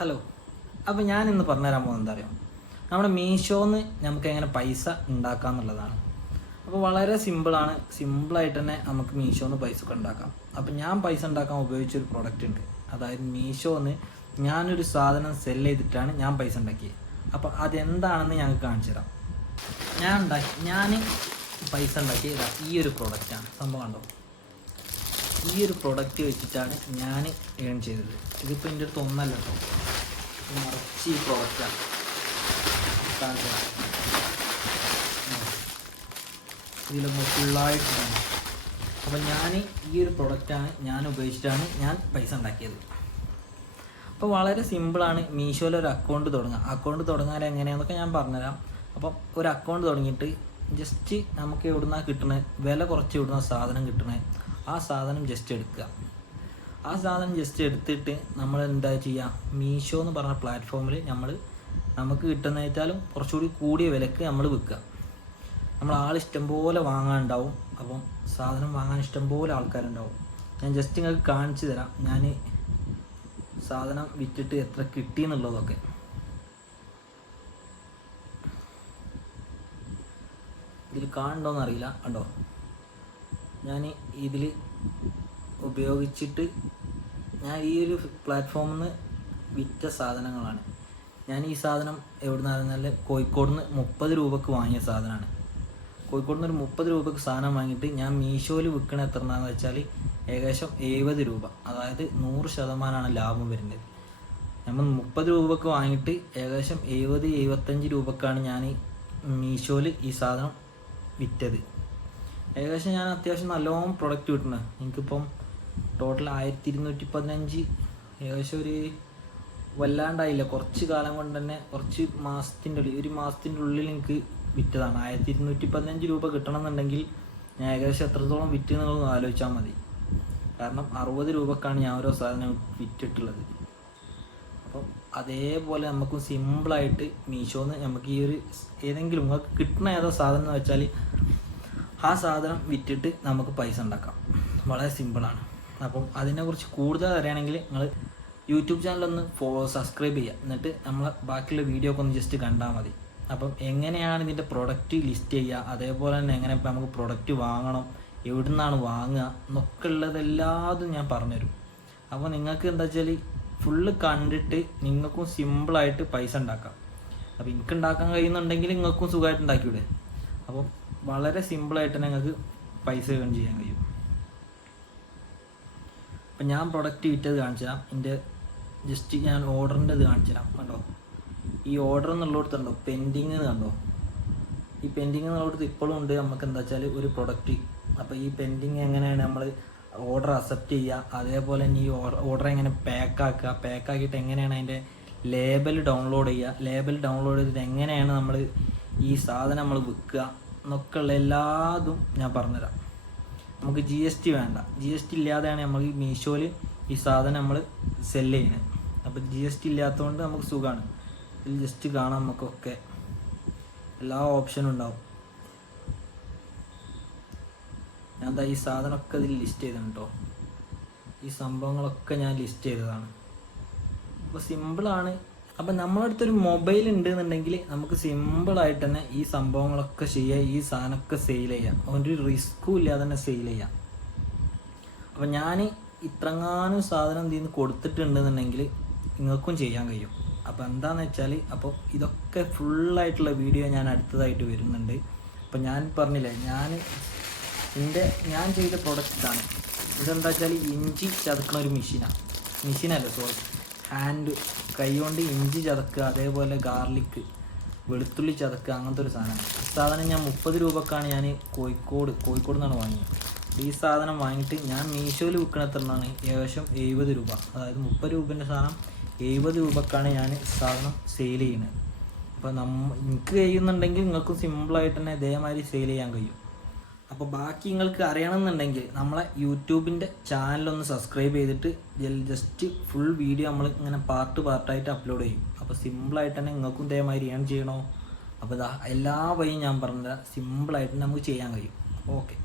Hello. അപ്പോൾ ഞാൻ ഇന്ന് പറഞ്ഞുതരാൻ പോകുന്നത് എന്താ അറിയാം, നമ്മുടെ മീഷോന്ന് നമുക്ക് എങ്ങനെ പൈസ ഉണ്ടാക്കാം എന്നുള്ളതാണ്. അപ്പോൾ വളരെ സിമ്പിളായിട്ട് തന്നെ നമുക്ക് മീഷോന്ന് പൈസ ഒക്കെ ഉണ്ടാക്കാം. അപ്പോൾ ഞാൻ പൈസ ഉണ്ടാക്കാൻ ഉപയോഗിച്ചൊരു പ്രൊഡക്റ്റ് ഉണ്ട്. അതായത് മീഷോന്ന് ഞാനൊരു സാധനം സെല് ചെയ്തിട്ടാണ് ഞാൻ പൈസ ഉണ്ടാക്കിയത്. അപ്പോൾ അതെന്താണെന്ന് ഞങ്ങൾക്ക് കാണിച്ചു തരാം. ഞാൻ പൈസ ഉണ്ടാക്കിയത് ഈ ഒരു പ്രൊഡക്റ്റാണ്. സംഭവം കണ്ടോ, ഈ ഒരു പ്രൊഡക്റ്റ് വെച്ചിട്ടാണ് ഞാൻ ഏൺ ചെയ്തത്. ഇതിപ്പോൾ എൻ്റെ അടുത്ത് ഒന്നല്ല കേട്ടോ, മറിച്ച് ഈ പ്രൊഡക്റ്റാണ്. ഇതിലൊന്ന് ഫുള്ളായിട്ടാണ്. അപ്പോൾ ഈ ഒരു പ്രൊഡക്റ്റാണ് ഞാൻ ഉപയോഗിച്ചിട്ടാണ് ഞാൻ പൈസ ഉണ്ടാക്കിയത്. അപ്പോൾ വളരെ സിമ്പിളാണ്. മീഷോയിൽ ഒരു അക്കൗണ്ട് തുടങ്ങാൻ എങ്ങനെയാണെന്നൊക്കെ ഞാൻ പറഞ്ഞുതരാം. അപ്പം ഒരു അക്കൗണ്ട് തുടങ്ങിയിട്ട് ജസ്റ്റ് നമുക്ക് എവിടുന്നാണ് കിട്ടണത്, വില കുറച്ച് എവിടുന്ന സാധനം കിട്ടണത്, ആ സാധനം ജസ്റ്റ് എടുക്കുക. ആ സാധനം ജസ്റ്റ് എടുത്തിട്ട് നമ്മൾ എന്താ ചെയ്യുക, മീഷോ എന്ന് പറഞ്ഞ പ്ലാറ്റ്ഫോമിൽ നമുക്ക് കിട്ടുന്നതിനേക്കാളും കുറച്ചുകൂടി കൂടിയ വിലക്ക് നമ്മൾ വിൽക്കുക. ആൾ ഇഷ്ടംപോലെ വാങ്ങാനുണ്ടാവും. അപ്പം സാധനം വാങ്ങാൻ ഇഷ്ടംപോലെ ആൾക്കാരുണ്ടാവും. ഞാൻ ജസ്റ്റ് നിങ്ങൾക്ക് കാണിച്ചു തരാം ഞാൻ സാധനം വിറ്റിട്ട് എത്ര കിട്ടി എന്നുള്ളതൊക്കെ. ഇതിൽ കാണുന്നുണ്ടോയെന്ന് അറിയില്ല, കണ്ടോ, ഞാൻ ഇതിൽ ഉപയോഗിച്ചിട്ട് ഞാൻ ഈ ഒരു പ്ലാറ്റ്ഫോമിൽ നിന്ന് വിറ്റ സാധനങ്ങളാണ്. ഞാൻ ഈ സാധനം എവിടുന്നായിരുന്നാലും കോഴിക്കോട് നിന്ന് 30 രൂപക്ക് വാങ്ങിയ സാധനമാണ്. കോഴിക്കോട് നിന്ന് ഒരു 30 രൂപക്ക് സാധനം വാങ്ങിയിട്ട് ഞാൻ മീഷോയിൽ വിൽക്കണ എത്രയാണെന്ന് വെച്ചാൽ ഏകദേശം 70 രൂപ, അതായത് 100% ലാഭം വരുന്നത്. നമ്മൾ 30 രൂപക്ക് വാങ്ങിയിട്ട് ഏകദേശം 70-75 രൂപക്കാണ് ഞാൻ മീഷോയിൽ ഈ സാധനം വിറ്റത്. ഏകദേശം ഞാൻ അത്യാവശ്യം നല്ലോണം പ്രൊഡക്റ്റ് കിട്ടുന്നത്. എനിക്കിപ്പം ടോട്ടൽ 1215, ഏകദേശം ഒരു വല്ലാണ്ടായില്ല, കുറച്ച് കാലം കൊണ്ട് തന്നെ ഒരു മാസത്തിൻ്റെ ഉള്ളിൽ എനിക്ക് വിറ്റതാണ്. 1215 രൂപ കിട്ടണമെന്നുണ്ടെങ്കിൽ ഞാൻ ഏകദേശം എത്രത്തോളം വിറ്റ് എന്നുള്ളത് ആലോചിച്ചാൽ മതി. കാരണം 60 രൂപക്കാണ് ഞാൻ ഓരോ സാധനം വിറ്റിട്ടുള്ളത്. അപ്പം അതേപോലെ നമുക്ക് സിമ്പിളായിട്ട് മീഷോന്ന് നമുക്ക് ഈ ഒരു ഏതെങ്കിലും നിങ്ങൾക്ക് കിട്ടുന്ന ഏതോ സാധനം എന്ന് വെച്ചാൽ ആ സാധനം വിറ്റിട്ട് നമുക്ക് പൈസ ഉണ്ടാക്കാം. വളരെ സിമ്പിളാണ്. അപ്പം അതിനെക്കുറിച്ച് കൂടുതൽ അറിയണമെങ്കിൽ നിങ്ങൾ യൂട്യൂബ് ചാനലൊന്ന് സബ്സ്ക്രൈബ് ചെയ്യുക. എന്നിട്ട് ബാക്കിയുള്ള വീഡിയോ ഒക്കെ ഒന്ന് ജസ്റ്റ് കണ്ടാൽ മതി. അപ്പം എങ്ങനെയാണ് ഇതിൻ്റെ പ്രൊഡക്റ്റ് ലിസ്റ്റ് ചെയ്യുക, അതേപോലെ തന്നെ എങ്ങനെ ഇപ്പം നമുക്ക് പ്രൊഡക്റ്റ് വാങ്ങണം, എവിടെ നിന്നാണ് വാങ്ങുക എന്നൊക്കെ ഉള്ളതെല്ലാതും ഞാൻ പറഞ്ഞുതരും. അപ്പോൾ നിങ്ങൾക്ക് എന്താ വെച്ചാൽ ഫുള്ള് കണ്ടിട്ട് നിങ്ങൾക്കും സിമ്പിളായിട്ട് പൈസ ഉണ്ടാക്കാം. അപ്പോൾ എനിക്ക് ഉണ്ടാക്കാൻ കഴിയുന്നുണ്ടെങ്കിൽ നിങ്ങൾക്കും സുഖമായിട്ട് ഉണ്ടാക്കിവിടെ. അപ്പം വളരെ സിമ്പിളായിട്ട് നിങ്ങൾക്ക് പൈസ ഏൺ ചെയ്യാൻ കഴിയും. അപ്പം ഞാൻ പ്രൊഡക്റ്റ് വിറ്റത് കാണിച്ചു തരാം. എൻ്റെ ജസ്റ്റ് ഞാൻ ഓർഡറിൻ്റെ ഇത് കാണിച്ചു തരാം. കണ്ടോ, ഈ ഓർഡർ എന്നുള്ളിടത്തുണ്ടോ പെൻഡിങ് കണ്ടോ, ഈ പെൻഡിങ് എന്നുള്ളിടത്ത് ഇപ്പോഴും ഉണ്ട്. നമുക്ക് എന്താ വെച്ചാൽ ഒരു പ്രൊഡക്റ്റ്. അപ്പോൾ ഈ പെൻഡിങ് എങ്ങനെയാണ് നമ്മൾ ഓർഡർ അക്സെപ്റ്റ് ചെയ്യുക, അതേപോലെ തന്നെ ഈ ഓർഡർ എങ്ങനെ പാക്കാക്കിയിട്ട് എങ്ങനെയാണ് അതിൻ്റെ ലേബൽ ഡൗൺലോഡ് ചെയ്തിട്ട് എങ്ങനെയാണ് നമ്മൾ ഈ സാധനം നമ്മൾ വിൽക്കുക എന്നൊക്കെ ഉള്ള എല്ലാതും ഞാൻ പറഞ്ഞുതരാം. നമുക്ക് GST വേണ്ട, GST ഇല്ലാതെയാണ് നമ്മൾ ഈ മീഷോയിൽ ഈ സാധനം നമ്മൾ സെല്ല് ചെയ്യുന്നത്. അപ്പോൾ GST ഇല്ലാത്തതുകൊണ്ട് നമുക്ക് സുഖമാണ്. ഇതിൽ ജസ്റ്റ് കാണാം, നമുക്കൊക്കെ എല്ലാ ഓപ്ഷനും ഉണ്ടാവും. ഞാൻ ഈ സാധനമൊക്കെ ഇതിൽ ലിസ്റ്റ് ചെയ്തിട്ടുണ്ട് കേട്ടോ. ഈ സംഭവങ്ങളൊക്കെ ഞാൻ ലിസ്റ്റ് ചെയ്തതാണ്. അപ്പോൾ സിമ്പിളാണ്. അപ്പം നമ്മളെ അടുത്തൊരു മൊബൈൽ ഉണ്ടെന്നുണ്ടെങ്കിൽ നമുക്ക് സിമ്പിളായിട്ട് തന്നെ ഈ സംഭവങ്ങളൊക്കെ ചെയ്യാം, ഈ സാധനമൊക്കെ സെയിൽ ചെയ്യാം. ഒരു റിസ്ക്കും ഇല്ലാതെ തന്നെ സെയിൽ ചെയ്യാം. അപ്പം ഞാൻ ഇത്രങ്ങാനും സാധനം ഇതിൽ നിന്ന് കൊടുത്തിട്ടുണ്ടെന്നുണ്ടെങ്കിൽ നിങ്ങൾക്കും ചെയ്യാൻ കഴിയും. അപ്പോൾ എന്താണെന്ന് വെച്ചാൽ, അപ്പോൾ ഇതൊക്കെ ഫുള്ളായിട്ടുള്ള വീഡിയോ ഞാൻ അടുത്തതായിട്ട് വരുന്നുണ്ട്. അപ്പം ഞാൻ പറഞ്ഞില്ലേ, ഞാൻ ചെയ്ത പ്രൊഡക്റ്റാണ് ഇതെന്താ വെച്ചാൽ ഇഞ്ചി ചതക്കണ ഒരു മെഷീനല്ല ഹാൻഡ്, കൈ കൊണ്ട് ഇഞ്ചി ചതക്കുക, അതേപോലെ ഗാർലിക്, വെളുത്തുള്ളി ചതക്കുക, അങ്ങനത്തെ ഒരു സാധനം ഞാൻ 30 രൂപക്കാണ് ഞാൻ കോഴിക്കോട് നിന്നാണ് വാങ്ങിയത്. ഈ സാധനം വാങ്ങിയിട്ട് ഞാൻ മീഷോയിൽ വിൽക്കണ എത്രയാണ് ഏകദേശം 70 രൂപ, അതായത് 30 രൂപേൻ്റെ സാധനം 70 രൂപക്കാണ് ഞാൻ സാധനം സെയിൽ ചെയ്യുന്നത്. അപ്പോൾ എനിക്ക് കഴിയുന്നുണ്ടെങ്കിൽ നിങ്ങൾക്കും സിമ്പിളായിട്ട് തന്നെ ഇതേമാതിരി സെയിൽ ചെയ്യാൻ കഴിയും. അപ്പോൾ ബാക്കി നിങ്ങൾക്ക് അറിയണമെന്നുണ്ടെങ്കിൽ നമ്മളെ യൂട്യൂബിൻ്റെ ചാനലൊന്ന് സബ്സ്ക്രൈബ് ചെയ്തിട്ട് ജസ്റ്റ് ഫുൾ വീഡിയോ നമ്മൾ ഇങ്ങനെ പാർട്ടായിട്ട് അപ്ലോഡ് ചെയ്യും. അപ്പോൾ സിമ്പിളായിട്ട് തന്നെ നിങ്ങൾക്കും ഇതേമാതിരി ഏൺ ചെയ്യണോ. അപ്പോൾ എല്ലാ വഴിയും ഞാൻ പറഞ്ഞത് സിമ്പിളായിട്ട് നമുക്ക് ചെയ്യാൻ കഴിയും. ഓക്കെ.